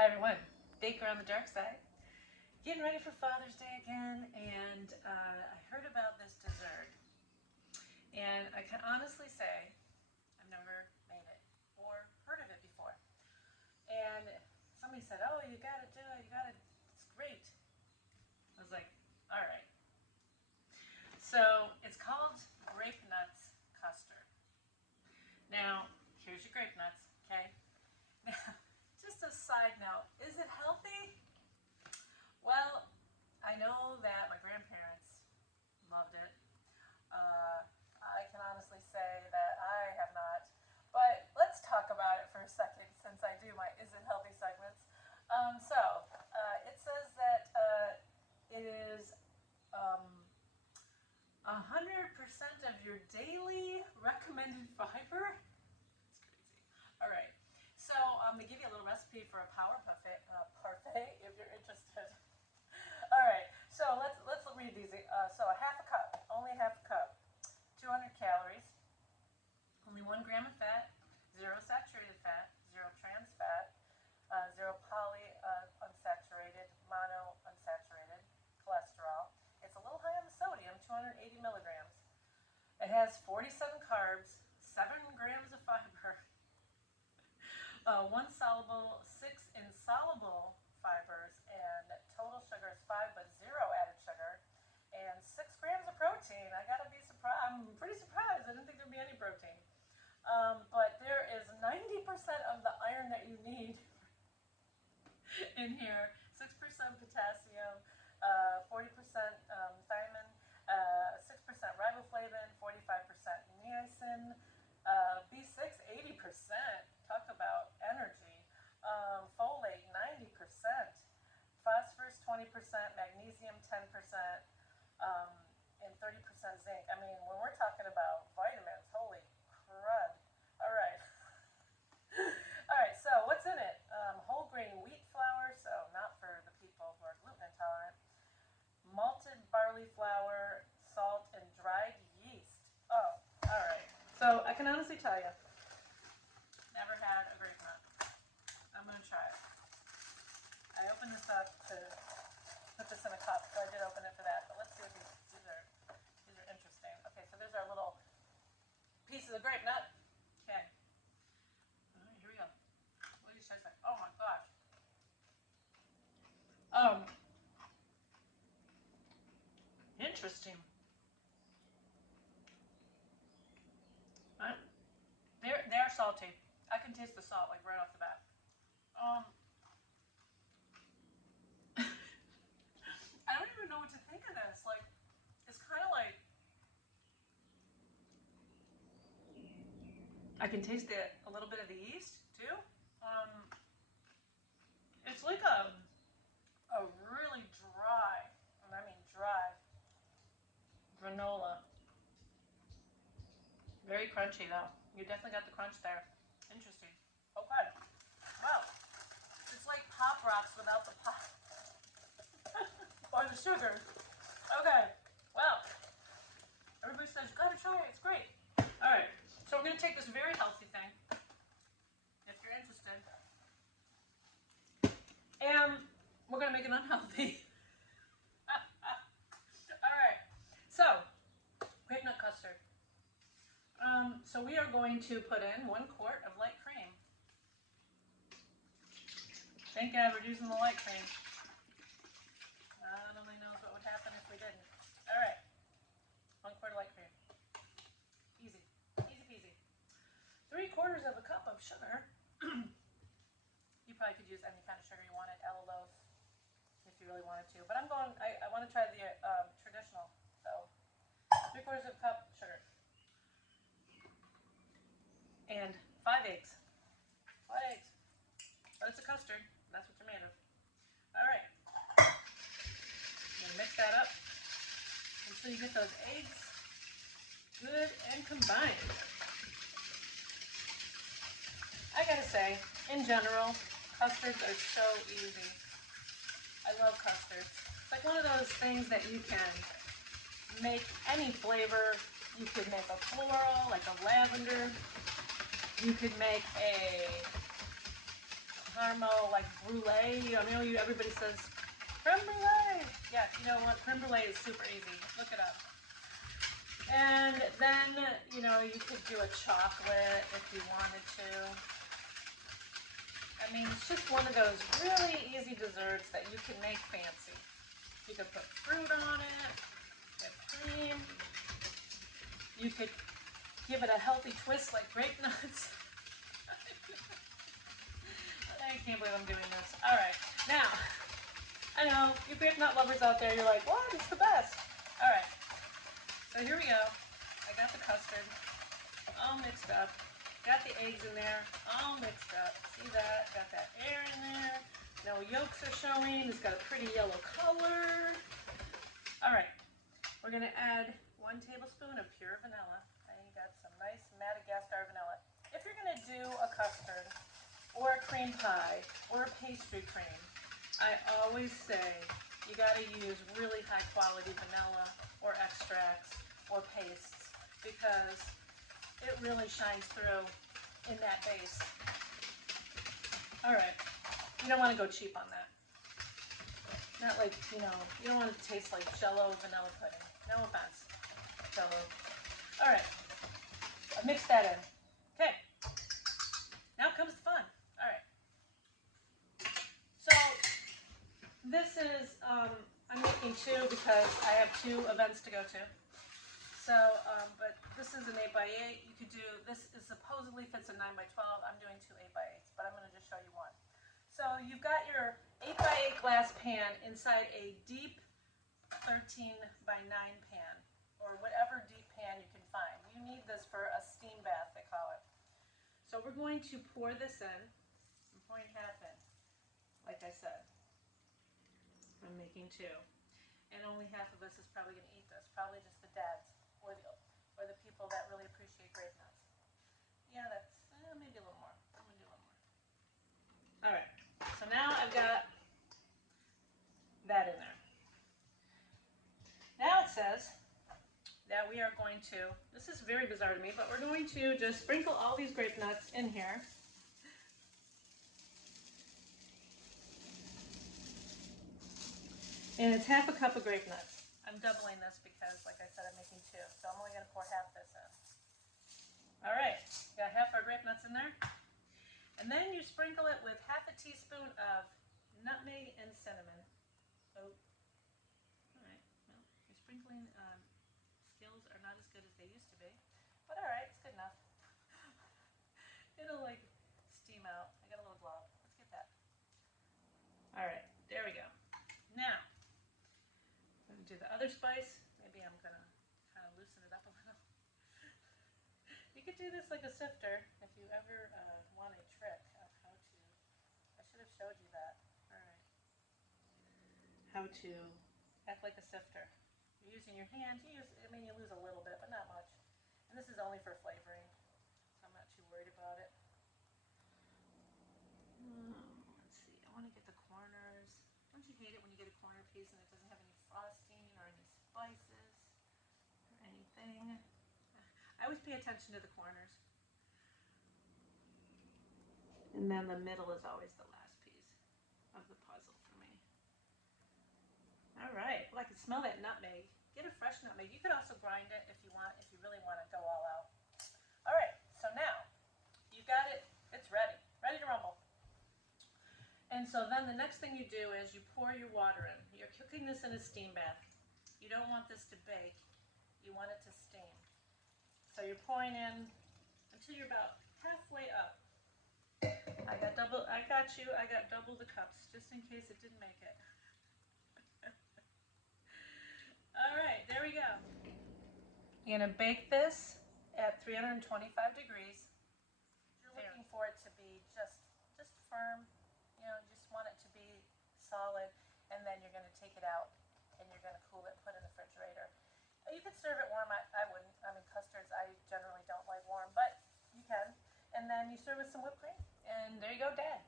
Hi everyone, Baker on the dark side. Getting ready for Father's Day again, and I heard about this dessert. And I can honestly say I've never made it or heard of it before. And somebody said, oh, you gotta do it, it's great. I was like, all right. So it's called Grapenuts custard. Now, here's your grape nuts, okay? Now, just a side note, is it healthy? Well, I know that my grandparents loved it. I can honestly say that I have not. But let's talk about it for a second since I do my Is It Healthy segments. It says that it is 100% of your daily recommended fiber. It's crazy. All right. So I'm going to give you a little recipe for a parfait if you're interested. All right, so let's read these. So a half a cup, only half a cup, 200 calories, only 1 gram of fat, 0 saturated fat, 0 trans fat, 0 poly unsaturated, mono unsaturated cholesterol. It's a little high on the sodium, 280 milligrams. It has 47 carbs, 7 grams of fiber, 1 soluble, 6 insoluble fibers, and total sugar is 5 but 0 added sugar, and 6 grams of protein. I gotta be surprised. I'm pretty surprised. I didn't think there'd be any protein. But there is 90% of the iron that you need in here, 6% potassium, 40% thiamine, 6% riboflavin, 45% niacin, B6 80%. Talk about energy. Folate 90%, phosphorus 20%, magnesium 10%, and 30% zinc. I mean, when we're talking about vitamins, holy crud. All right. All right, so what's in it? Whole grain wheat flour, so not for the people who are gluten intolerant. Malted barley flour, salt, and dried yeast. Oh, all right. So I can honestly tell you, never had a grape nut. I'm going to try it. I opened this up to put this in a cup, so I did open it for that. But let's see what these are interesting. Okay, so there's our little pieces of grape nut. Okay. All right, here we go. What do you say? Oh my gosh. Interesting. They're salty. I can taste the salt like right off the bat. I don't even know what to think of this. Like, it's kind of like I can taste a little bit of the yeast too. It's like a really dry, and I mean dry, granola. Very crunchy though. You definitely got the crunch there. Interesting. Okay. Well, it's like Pop Rocks without the pop or the sugar. Okay. Well, everybody says you gotta try it. It's great. All right. So we're gonna take this very healthy thing, if you're interested, and we're gonna make it unhealthy. All right. So, grape nut custard. So we are going to put in 1 quart of light cream. Thank God we're using the light cream. God only knows what would happen if we didn't. All right. 1 quart of light cream. Easy. Easy peasy. 3/4 of a cup of sugar. You probably could use any kind of sugar you wanted, allulose, if you really wanted to. But I want to try the traditional. So 3/4 of a cup sugar. And 5 eggs. 5 eggs. But it's a custard. That's what you're made of. All right. You're gonna mix that up until you get those eggs good and combined. I gotta say, in general, custards are so easy. I love custards. It's like one of those things that you can make any flavor. You could make a floral, like a lavender. You could make a caramel like brulee. I know everybody says creme brulee. Yeah, you know what? Creme brulee is super easy. Look it up. And then, you know, you could do a chocolate if you wanted to. I mean, it's just one of those really easy desserts that you can make fancy. You could put fruit on it, whipped cream. You could give it a healthy twist like grape nuts. I can't believe I'm doing this. All right, now, I know, you grape nut lovers out there, you're like, what? It's the best. All right, so here we go. I got the custard all mixed up. Got the eggs in there, all mixed up. See that? Got that air in there. No yolks are showing. It's got a pretty yellow color. All right, we're gonna add 1 tablespoon of pure vanilla. I got some nice Madagascar vanilla. If you're gonna do a custard or a cream pie or a pastry cream, I always say you gotta use really high quality vanilla or extracts or pastes because it really shines through in that base. All right, you don't want to go cheap on that. Not like, you know, you don't want it to taste like Jell-O vanilla pudding. No offense, Jell-O. All right, I mixed that in. Okay, now comes the fun. All right. So this is, I'm making 2 because I have 2 events to go to. So, but this is an 8x8. You could do, this is supposedly fits a 9x12. I'm doing 2 8x8s, but I'm going to just show you one. So you've got your 8x8 glass pan inside a deep 13x9 pan, or whatever deep pan you can find. You need this for a steam bath, they call it. So we're going to pour this in. I'm pouring half in, like I said. I'm making 2. And only half of us is probably going to eat this, probably just the dads. Or the people that really appreciate grape nuts. Yeah, that's maybe a little more. I'm going to do a little more. All right, so now I've got that in there. Now it says that we are going to, this is very bizarre to me, but we're going to just sprinkle all these grape nuts in here. And it's half a cup of grape nuts. I'm doubling this because, like I said, I'm making 2. So I'm only going to pour half this in. All right, got half our grape nuts in there. And then you sprinkle it with half a teaspoon of nutmeg and cinnamon. Oh, all right. Well, your sprinkling skills are not as good as they used to be. But all right, it's good enough. It'll like steam out. I got a little glob. Let's get that. All right, there we go. Now, I'm going to do the other spice. Maybe I'm going to kind of loosen it up a little. You could do this like a sifter if you ever want a trick of how to, I should have showed you that. All right. How to act like a sifter. You're using your hand. You lose a little bit, but not much. And this is only for flavoring, so I'm not too worried about it. Let's see. I want to get the corners. Don't you hate it when you get a corner piece and it doesn't have any frosting or any spices or anything? I always pay attention to the corners. And then the middle is always the last piece of the puzzle for me. All right. Well, I can smell that nutmeg. Get a fresh nutmeg. You could also grind it if you want, if you really want to go all out. All right. So now you've got it. It's ready. Ready to rumble. And so then the next thing you do is you pour your water in. You're cooking this in a steam bath. You don't want this to bake. You want it to steam. So you're pouring in until you're about halfway up. I got double the cups just in case it didn't make it. All right, there we go. You're gonna bake this at 325 degrees. You're looking for it to be just firm. You know, just want it to be solid, and then you're gonna take it out and you're gonna cool it, put it in the refrigerator. You could serve it warm. I wouldn't. I mean, custards I generally don't like warm, but you can. And then you serve with some whipped cream. And there you go, Dad.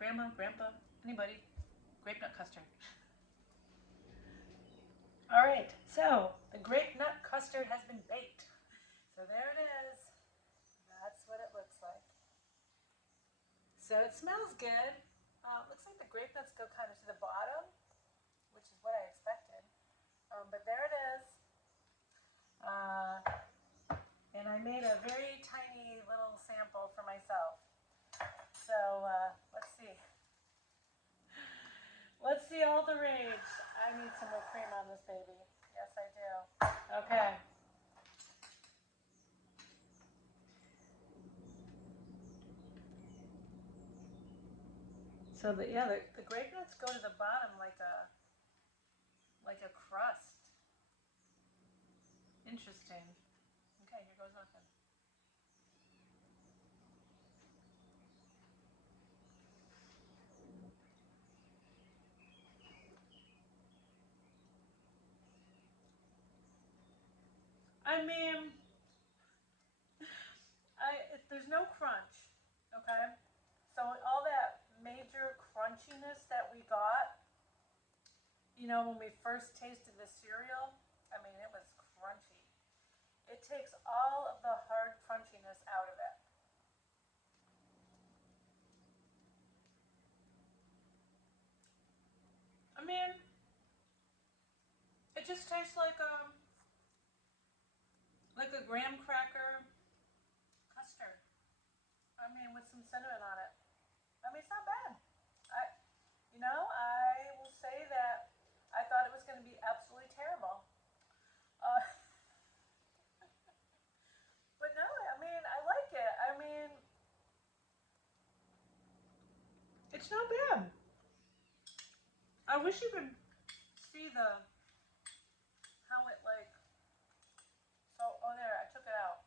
Grandma, Grandpa, anybody. Grape nut custard. All right, so the grape nut custard has been baked. So there it is. That's what it looks like. So it smells good. Looks like the grape nuts go kind of to the bottom, which is what I expected. But there it is. And I made a very tiny little sample for myself. So let's see. Let's see all the rage. I need some more cream on this baby. Yes, I do. Okay. So the grape nuts go to the bottom like a crust. Interesting. Okay, here goes nothing. I mean, there's no crunch, okay? So all that major crunchiness that we got, when we first tasted the cereal, I mean, it was crunchy. It takes all of the hard crunchiness out of it. I mean, it just tastes like a graham cracker custard. I mean, with some cinnamon on it. I mean, it's not bad. I will say that I thought it was going to be absolutely terrible. Uh, but no, I mean, I like it. I mean, it's not bad. I wish you could see how it there, I took it out.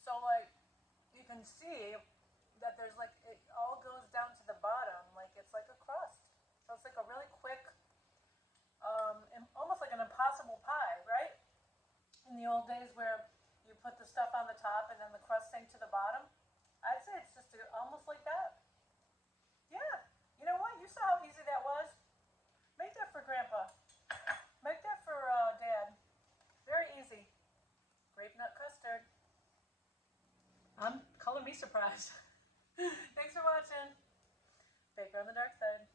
So you can see that there's it all goes down to the bottom, like it's like a crust. So it's like a really quick, almost like an impossible pie, right? In the old days where you put the stuff on the top and then the crust sank to the bottom. I'd say it's just almost like that. Yeah. You know what? You saw how easy that was. Make that for Grandpa. Make that for Dad. Very easy. Grape nut custard. Color me surprised. Thanks for watching. Baker on the dark side.